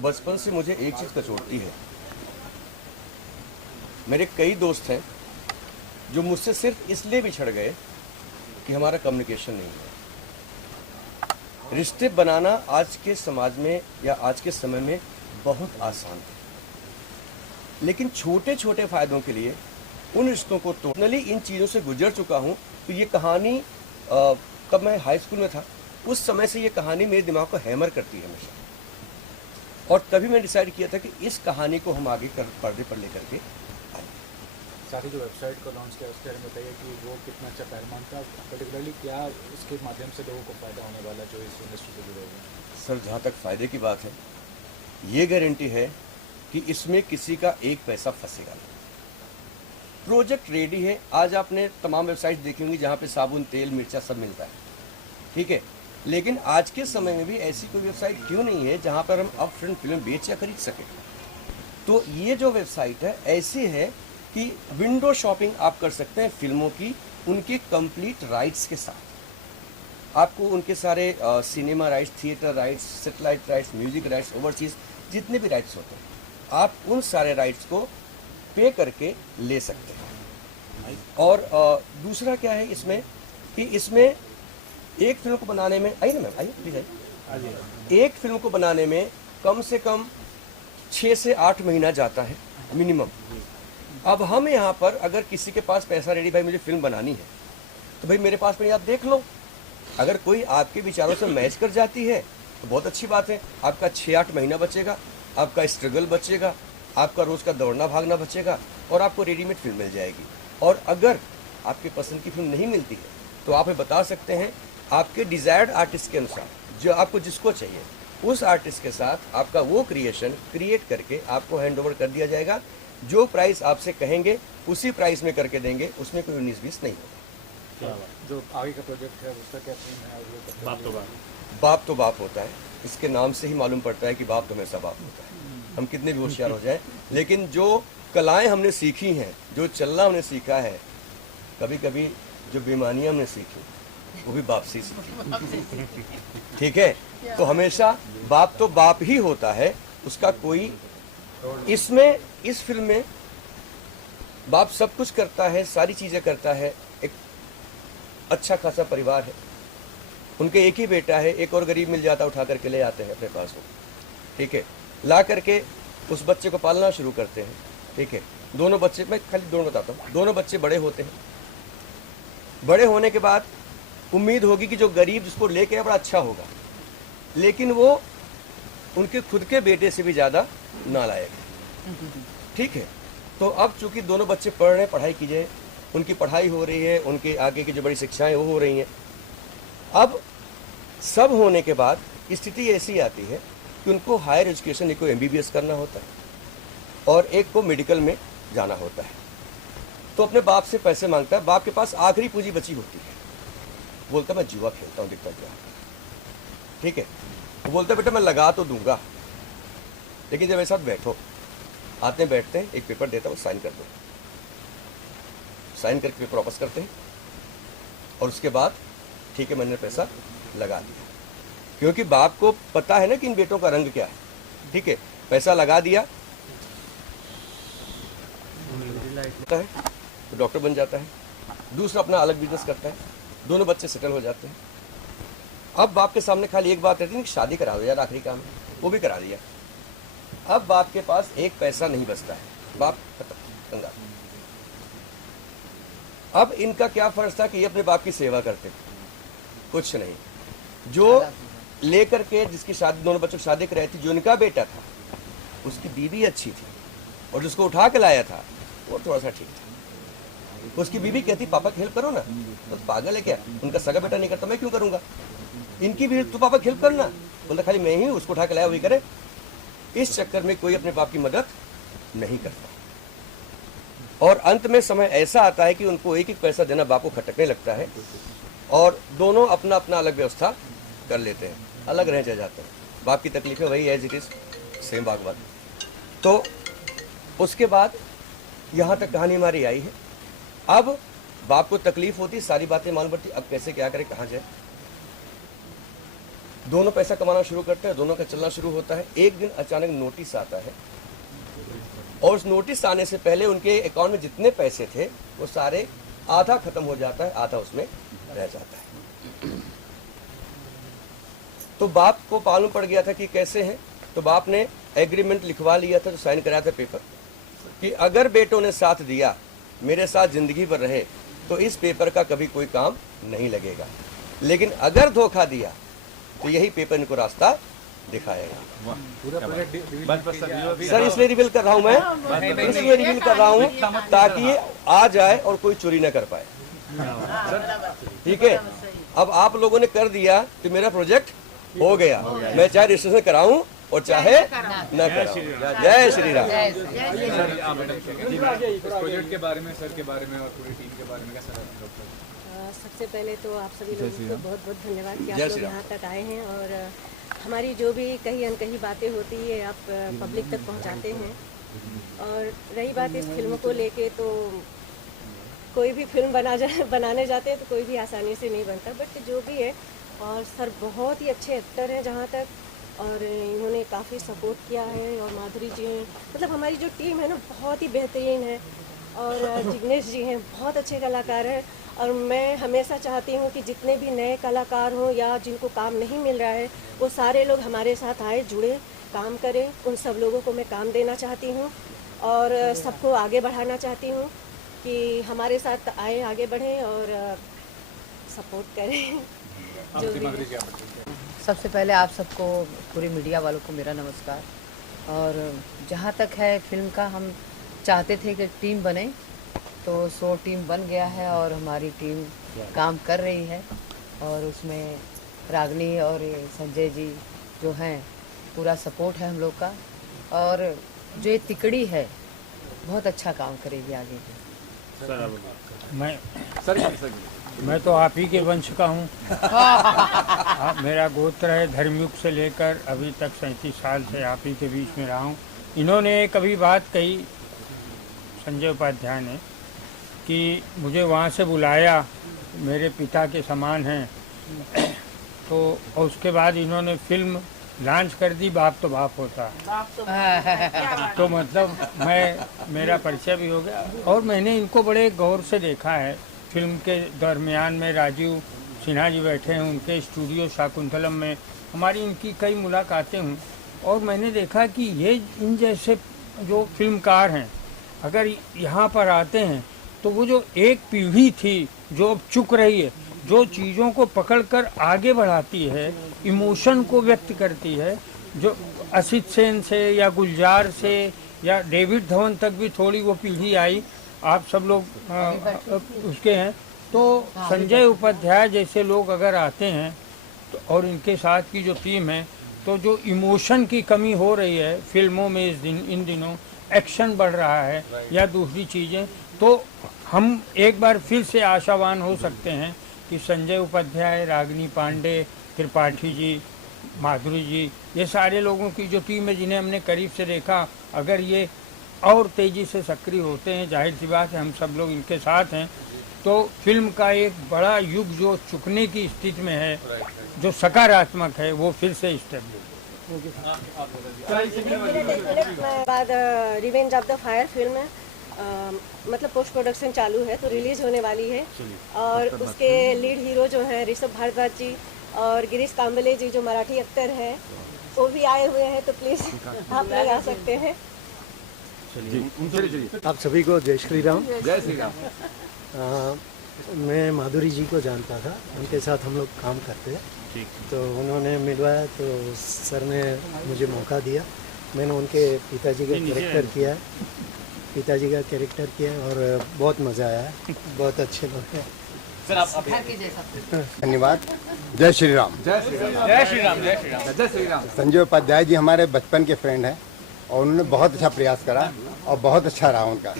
बचपन से मुझे एक चीज़ कचोटती है। मेरे कई दोस्त हैं जो मुझसे सिर्फ इसलिए बिछड़ गए कि हमारा कम्युनिकेशन नहीं है। रिश्ते बनाना आज के समाज में या आज के समय में बहुत आसान है, लेकिन छोटे छोटे फायदों के लिए उन रिश्तों को टोटली इन चीज़ों से गुजर चुका हूँ। तो ये कहानी तब मैं हाई स्कूल में था, उस समय से ये कहानी मेरे दिमाग को हैमर करती है हमेशा, और तभी मैंने डिसाइड किया था कि इस कहानी को हम आगे पर्दे पर लेकर के आए। साथ ही जो वेबसाइट को लॉन्च किया उसके बारे में बताइए कि वो कितना अच्छा पैरमान था, पर्टिकुलरली क्या इसके माध्यम से लोगों को फ़ायदा होने वाला जो इस इंडस्ट्री से जुड़े हुए हैं। सर, जहाँ तक फ़ायदे की बात है, ये गारंटी है कि इसमें किसी का एक पैसा फंसेगा नहीं। प्रोजेक्ट रेडी है। आज आपने तमाम वेबसाइट देखी होंगी जहाँ पे साबुन, तेल, मिर्चा सब मिलता है, ठीक है, लेकिन आज के समय में भी ऐसी कोई वेबसाइट क्यों नहीं है जहाँ पर हम अप फ्रंट फिल्म बेच या खरीद सकें। तो ये जो वेबसाइट है ऐसी है कि विंडो शॉपिंग आप कर सकते हैं फिल्मों की, उनके कंप्लीट राइट्स के साथ। आपको उनके सारे cinema rights, theatre rights, satellite rights, music rights, overseas जितने भी राइट्स होते हैं, आप उन सारे राइट्स को पे करके ले सकते हैं। और दूसरा क्या है इसमें कि इसमें एक फिल्म को बनाने में, आइए ना मैम, आइए प्लीज आइए, एक फिल्म को बनाने में कम से कम 6 से 8 महीना जाता है मिनिमम। अब हम यहाँ पर अगर किसी के पास पैसा रेडी, भाई मुझे फिल्म बनानी है, तो भाई मेरे पास में आप देख लो, अगर कोई आपके विचारों से मैच कर जाती है तो बहुत अच्छी बात है, आपका 6-8 महीना बचेगा, आपका स्ट्रगल बचेगा, आपका रोज़ का दौड़ना भागना बचेगा, और आपको रेडीमेड फिल्म मिल जाएगी। और अगर आपके पसंद की फिल्म नहीं मिलती है तो आप हमें बता सकते हैं, आपके डिज़ायर्ड आर्टिस्ट के अनुसार जो आपको जिसको चाहिए उस आर्टिस्ट के साथ आपका वो क्रिएशन क्रिएट करके आपको हैंड ओवर कर दिया जाएगा। जो प्राइस आपसे कहेंगे उसी प्राइस में करके देंगे, उसमें कोई 19-20 नहीं होगा। जो आगे का प्रोजेक्ट है उसका क्या थीम है? बाप तो बाप, बाप तो बाप होता है, इसके नाम से ही मालूम पड़ता है कि बाप तो हमेशा बाप होता है। हम कितने भी होशियार हो जाएं, लेकिन जो कलाएं हमने सीखी हैं, जो चलना हमने सीखा है, कभी कभी जो बेईमानियां हमने सीखी वो भी बाप से सीखी, ठीक है। तो हमेशा बाप तो बाप ही होता है, उसका कोई इसमें, इस फिल्म में बाप सब कुछ करता है, सारी चीज़ें करता है। एक अच्छा खासा परिवार है, उनके एक ही बेटा है, एक और गरीब मिल जाता उठा करके ले आते हैं अपने पास वो, ठीक है, ला करके उस बच्चे को पालना शुरू करते हैं, ठीक है। दोनों बच्चे, मैं खाली दोनों बताता हूँ, दोनों बच्चे बड़े होते हैं। बड़े होने के बाद उम्मीद होगी कि जो गरीब जिसको लेके आया बड़ा अच्छा होगा, लेकिन वो उनके खुद के बेटे से भी ज़्यादा नालायक है, ठीक है। तो अब चूंकि दोनों बच्चे पढ़ रहे हैं, पढ़ाई कीजिए, उनकी पढ़ाई हो रही है, उनके आगे की जो बड़ी शिक्षाएं वो हो रही हैं। अब सब होने के बाद स्थिति ऐसी आती है कि उनको हायर एजुकेशन, एक को MBBS करना होता है और एक को मेडिकल में जाना होता है। तो अपने बाप से पैसे मांगता है, बाप के पास आखिरी पूंजी बची होती है, बोलता मैं जुआ खेलता हूँ, दिखता क्या, ठीक है। वो बोलता बेटा मैं लगा तो दूंगा, लेकिन जब मेरे साथ बैठो, आते हैं, बैठते हैं, एक पेपर देता हूँ, साइन कर दो, साइन करके पेपर वापस करते हैं, और उसके बाद ठीक है मैंने पैसा लगा दिया, क्योंकि बाप को पता है ना कि इन बेटों का रंग क्या है, ठीक है। पैसा लगा दिया है तो डॉक्टर बन जाता है, दूसरा अपना अलग बिजनेस करता है, दोनों बच्चे सेटल हो जाते हैं। अब बाप के सामने खाली एक बात रहती है कि शादी करा दो यार, आखिरी काम है, वो भी करा दिया। अब बाप के पास एक पैसा नहीं बचता है, बाप खत्म, कंगाल। अब इनका क्या फर्ज था कि ये अपने बाप की सेवा करते थे, कुछ नहीं। जो लेकर के जिसकी शादी, दोनों बच्चों की शादी कराई थी, जो इनका बेटा था उसकी बीवी अच्छी थी, और जिसको उठा के लाया था वो थोड़ा सा ठीक था। उसकी बीवी कहती पापा की हेल्प करो ना, तो पागल है क्या, उनका सगा बेटा नहीं करता, मैं क्यों करूंगा। इनकी भी तो पापा की हेल्प करना, बोलता खाली मैं ही उसको उठा के लाया वही करे। इस चक्कर में कोई अपने बाप की मदद नहीं करता, और अंत में समय ऐसा आता है कि उनको एक एक पैसा देना बाप को खटकने लगता है, और दोनों अपना अपना अलग व्यवस्था कर लेते हैं, अलग रह जाते हैं। बाप की तकलीफें वही एज इट इज सेम बागवान। तो उसके बाद यहाँ तक कहानी हमारी आई है। अब बाप को तकलीफ होती, सारी बातें मालूम पड़ती, अब कैसे क्या करे, कहाँ जाए। दोनों पैसा कमाना शुरू करते हैं, दोनों का चलना शुरू होता है। एक दिन अचानक नोटिस आता है और उस नोटिस आने से पहले उनके अकाउंट में जितने पैसे थे वो सारे आधा खत्म हो जाता है, आधा उसमें रह जाता है। तो बाप को मालूम पड़ गया था कि कैसे है, तो बाप ने एग्रीमेंट लिखवा लिया था, तो साइन कराया था पेपर कि अगर बेटों ने साथ दिया, मेरे साथ जिंदगी भर रहे, तो इस पेपर का कभी कोई काम नहीं लगेगा, लेकिन अगर धोखा दिया तो यही पेपर इनको रास्ता दिखाएगा। पूरा प्रोजेक्ट सर इसलिए रिवील कर रहा हूं मैं, इसलिए रिवील कर रहा हूं ताकि ये आ जाए और कोई चोरी न कर पाए। ठीक है, अब आप लोगों ने कर दिया तो मेरा प्रोजेक्ट हो गया, मैं चाहे रजिस्ट्रेशन कराऊं और चाहे न कराऊं। जय श्री राम। प्रोजेक्ट के बारे में, सर के बारे में और पूरी टीम के बारे में कैसा लगा? सबसे पहले तो आप सभी लोगों को बहुत बहुत धन्यवाद कि आप जय लोग श्री राम। यहाँ तक आए हैं और हमारी जो भी कहीं अनकही बातें होती है आप पब्लिक तक पहुँचाते हैं। और रही बात इस फिल्म को लेके, तो कोई भी फिल्म बनाने जाते हैं तो कोई भी आसानी से नहीं बनता, बट जो भी है, और सर बहुत ही अच्छे एक्टर हैं जहाँ तक, और इन्होंने काफ़ी सपोर्ट किया है। और माधुरी जी हैं, मतलब हमारी जो टीम है ना बहुत ही बेहतरीन है, और जिग्नेश जी हैं बहुत अच्छे कलाकार हैं। और मैं हमेशा चाहती हूँ कि जितने भी नए कलाकार हों या जिनको काम नहीं मिल रहा है, वो सारे लोग हमारे साथ आए, जुड़े, काम करें। उन सब लोगों को मैं काम देना चाहती हूँ और सबको आगे बढ़ाना चाहती हूँ कि हमारे साथ आए, आगे बढ़ें और सपोर्ट करें। जो भी सबसे पहले आप सबको, पूरी मीडिया वालों को मेरा नमस्कार। और जहाँ तक है फिल्म का, हम चाहते थे कि टीम बने, तो सो टीम बन गया है और हमारी टीम काम कर रही है। और उसमें रागनी और संजय जी जो हैं, पूरा सपोर्ट है हम लोग का। और जो ये तिकड़ी है बहुत अच्छा काम करेगी आगे भी। मैं तो आप ही के वंश का हूँ। मेरा गोत्र है धर्मयुग से लेकर अभी तक 37 साल से आप ही के बीच में रहा हूँ। इन्होंने कभी बात कही, संजय उपाध्याय ने, कि मुझे वहाँ से बुलाया, मेरे पिता के समान हैं। तो और उसके बाद इन्होंने फिल्म लॉन्च कर दी, बाप तो बाप होता है। तो मतलब मेरा परिचय भी हो गया। और मैंने इनको बड़े गौर से देखा है। फिल्म के दरमियान में राजीव सिन्हा जी बैठे हैं, उनके स्टूडियो शाकुंतलम में हमारी इनकी कई मुलाकातें हुई। और मैंने देखा कि ये इन जैसे जो फिल्मकार हैं अगर यहाँ पर आते हैं तो वो जो एक पीढ़ी थी जो अब चुक रही है, जो चीज़ों को पकड़कर आगे बढ़ाती है, इमोशन को व्यक्त करती है, जो असित सेन से या गुलजार से या डेविड धवन तक भी थोड़ी वो पीढ़ी आई, आप सब लोग उसके हैं। तो संजय उपाध्याय जैसे लोग अगर आते हैं तो, और इनके साथ की जो टीम है, तो जो इमोशन की कमी हो रही है फिल्मों में इन दिनों, एक्शन बढ़ रहा है या दूसरी चीज़ें, तो हम एक बार फिर से आशावान हो सकते हैं कि संजय उपाध्याय, रागिनी पांडे, त्रिपाठी जी, माधुरी जी, ये सारे लोगों की जो टीम है जिन्हें हमने करीब से देखा, अगर ये और तेज़ी से सक्रिय होते हैं, जाहिर सी बात है हम सब लोग इनके साथ हैं, तो फिल्म का एक बड़ा युग जो चुकने की स्थिति में है, जो सकारात्मक है, वो फिर से स्टेबल। बाद revenge of the fire film मतलब पोस्ट प्रोडक्शन चालू है, तो रिलीज होने वाली है। और उसके लीड हीरो जो हैं ऋषभ भारद्वाज जी और गिरीश कांबले जी जो मराठी एक्टर हैं, वो भी आए हुए हैं, तो प्लीज़ आप लोग आ सकते हैं। आप सभी को जय श्री राम। जय श्री राम। मैं माधुरी जी को जानता था, उनके साथ हम लोग काम करते हैं, तो उन्होंने मिलवाया, तो सर ने मुझे मौका दिया। मैंने उनके पिताजी का कैरेक्टर किया और बहुत मज़ा आया, बहुत अच्छे लोग हैं। धन्यवाद। जय श्री राम। जय श्री राम। जय श्री राम। जय श्री राम। जय श्री राम। संजय उपाध्याय जी हमारे बचपन के फ्रेंड हैं और उन्होंने बहुत अच्छा प्रयास करा और बहुत अच्छा रहा उनका,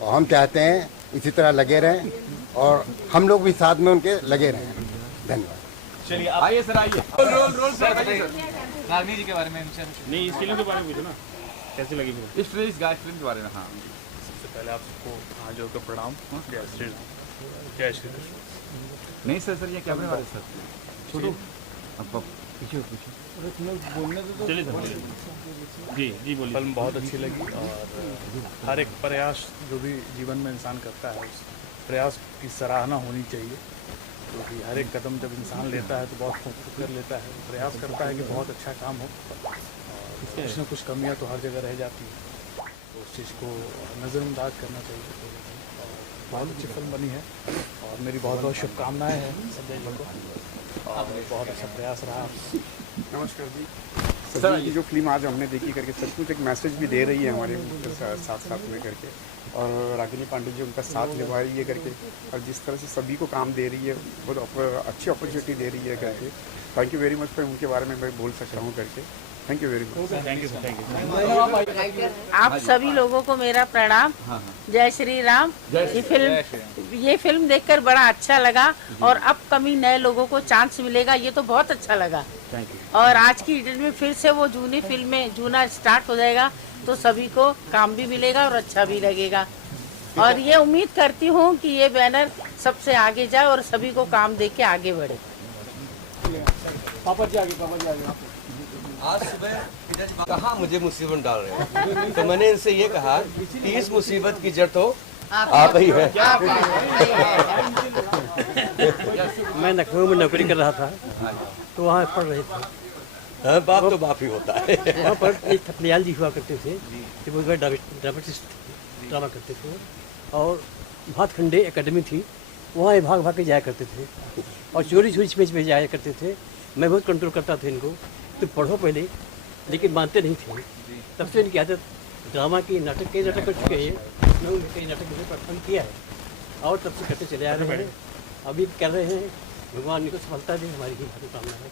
और हम चाहते हैं इसी तरह लगे रहें और हम लोग भी साथ में उनके लगे रहें। धन्यवाद। चलिए आइए सर, आइए। रोल सर, रागिनी जी के बारे में नहीं, इस फिल्म के बारे में पूछो ना, कैसी लगी फिल्म? इस फिल्म के बारे में। हाँ, सबसे पहले आप सबको हाथ जोड़कर प्रणाम। जय श्री राम। जय श्री कृष्ण। नहीं सर, ये कैमरे वाले सर छोटू, फिल्म बहुत अच्छी लगी और हर एक प्रयास जो भी जीवन में इंसान करता है उस प्रयास की सराहना होनी चाहिए, क्योंकि हर एक कदम जब इंसान लेता है तो बहुत खूब कर लेता है, प्रयास करता है कि बहुत अच्छा काम हो और कुछ न कुछ कमियां तो हर जगह रह जाती है, तो उस चीज़ को नज़रअंदाज करना चाहिए। और बहुत अच्छी फिल्म बनी है और मेरी बहुत बहुत शुभकामनाएँ हैं संजय जी को और बहुत अच्छा प्रयास रहा। नमस्कार जी। सर की जो फिल्म आज हमने देखी करके सचमुच एक मैसेज भी दे रही है हमारे साथ साथ में करके, और रागिनी पांडे जी उनका साथ निभा रही है करके, और जिस तरह से सभी को काम दे रही है, बहुत अच्छी अपॉर्चुनिटी दे रही है करके। थैंक यू वेरी मच पर उनके बारे में मैं बोल सकता हूँ करके। Thank you very much. Thank you. आप सभी लोगों को मेरा प्रणाम। जय श्री राम। ये फिल्म देखकर बड़ा अच्छा लगा और अपकमिंग नए लोगों को चांस मिलेगा, ये तो बहुत अच्छा लगा। और आज की डेट में फिर से वो जूनी फिल्में जूना स्टार्ट हो जाएगा तो सभी को काम भी मिलेगा और अच्छा भी लगेगा। और ये उम्मीद करती हूँ कि ये बैनर सबसे आगे जाए और सभी को काम दे के आगे बढ़े। पापा जी आगे। आज सुबह कहाँ मुझे मुसीबत डाल रहे हो, तो मैंने इनसे ये कहा कि इस मुसीबत की जड़ तो आप ही है। मैं लखनऊ में नौकरी कर रहा था, तो वहाँ पढ़ रहे थे। हाँ, बाप तो बाप ही होता है। वहाँ पर एक थपलियाल जी हुआ करते थे, कि वो ड्रामेटिस्ट थे, ड्रामा करते थे, और भातखंडे एकेडमी थी, वहाँ ये भाग भाग के जाया करते थे और चोरी छिपे में जाया करते थे। मैं बहुत कंट्रोल करता था इनको, तो पढ़ो पहले, लेकिन मानते नहीं थे। तब से इनकी आदत ड्रामा की कई नाटक कर चुके हैं, मैं कई नाटक में परफॉर्म किया है और तब से करते चले आ रहे हैं, अभी कर रहे हैं। भगवान इनको सफलता दे, हमारी ही कामना है।